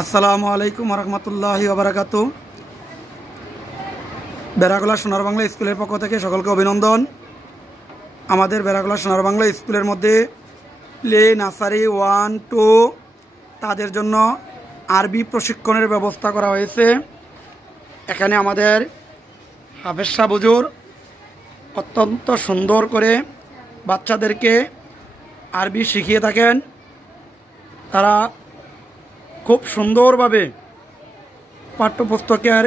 আসসালামু আলাইকুম রহমতুল্লাহি ওবারাকাতু। বেড়াগোলা সোনার বাংলা স্কুলের পক্ষ থেকে সকলকে অভিনন্দন। আমাদের বেড়াগোলা সোনার বাংলা স্কুলের মধ্যে প্লে নার্সারি 1, 2 তাদের জন্য আরবি প্রশিক্ষণের ব্যবস্থা করা হয়েছে। এখানে আমাদের হাফেজ সাহেব হুজুর অত্যন্ত সুন্দর করে বাচ্চাদেরকে আরবি শিখিয়ে থাকেন। তারা খুব সুন্দরভাবে পাঠ্যপুস্তকের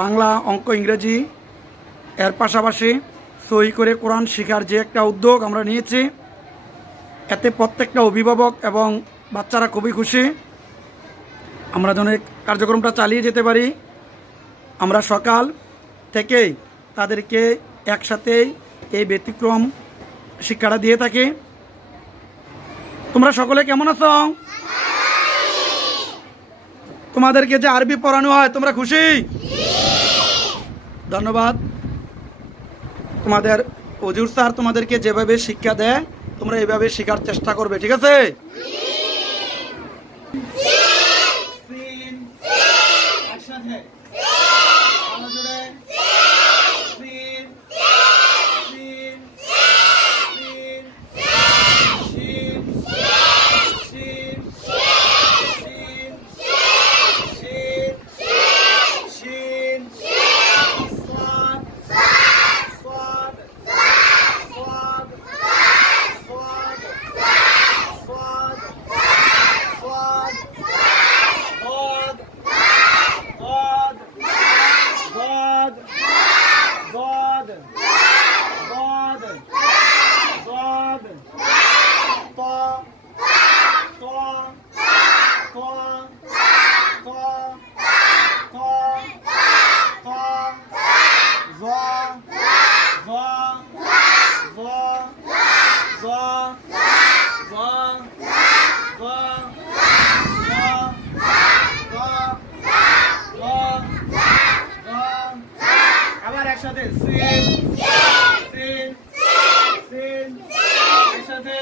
বাংলা, অঙ্ক, ইংরেজি এর পাশাপাশি সহি করে কোরআন শেখার যে একটা উদ্যোগ আমরা নিয়েছি, এতে প্রত্যেকটা অভিভাবক এবং বাচ্চারা খুবই খুশি। আমরা যেন কার্যক্রমটা চালিয়ে যেতে পারি। আমরা সকাল থেকেই তাদেরকে একসাথেই এই ব্যতিক্রম শিক্ষাটা দিয়ে থাকি। তোমরা সকলে কেমন আছো? তোমাদেরকে যে আরবি পড়ানো হয় তোমরা খুশি? ধন্যবাদ। তোমাদের হুজুর স্যার তোমাদেরকে যেভাবে শিক্ষা দেয় তোমরা এইভাবে শেখার চেষ্টা করবে, ঠিক আছে? আবার একসাথে সিন সিন সিন একসাথে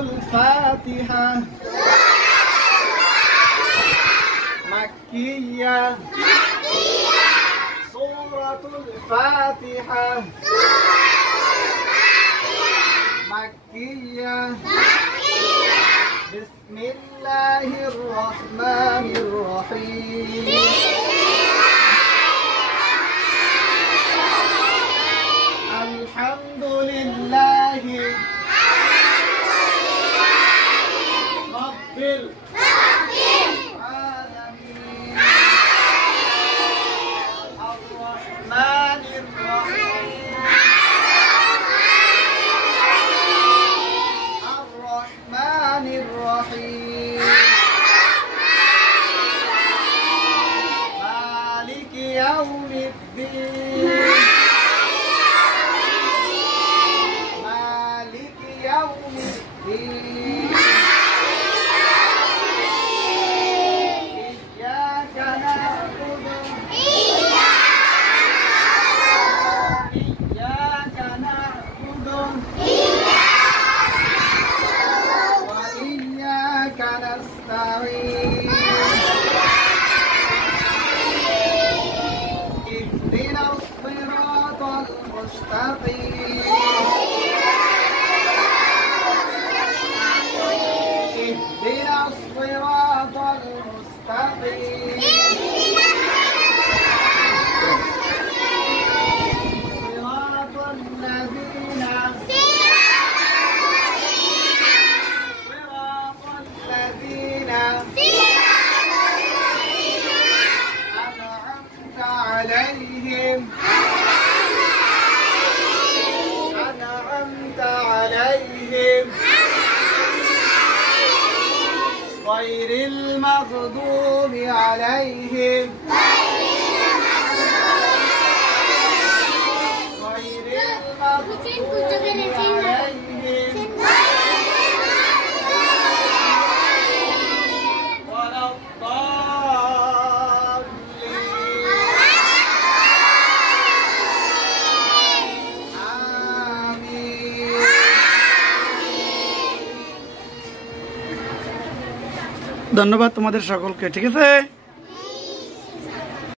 الفاتحة مكية سورة الفاتحة مكية بسم الله الرحمن الرحيم الحمد لله العالمين الرحمن الرحيم الرحمن الرحيم غير المغضوب عليهم ولا الضالين آمين ধন্যবাদ তোমাদের সকলকে। ঠিক আছে।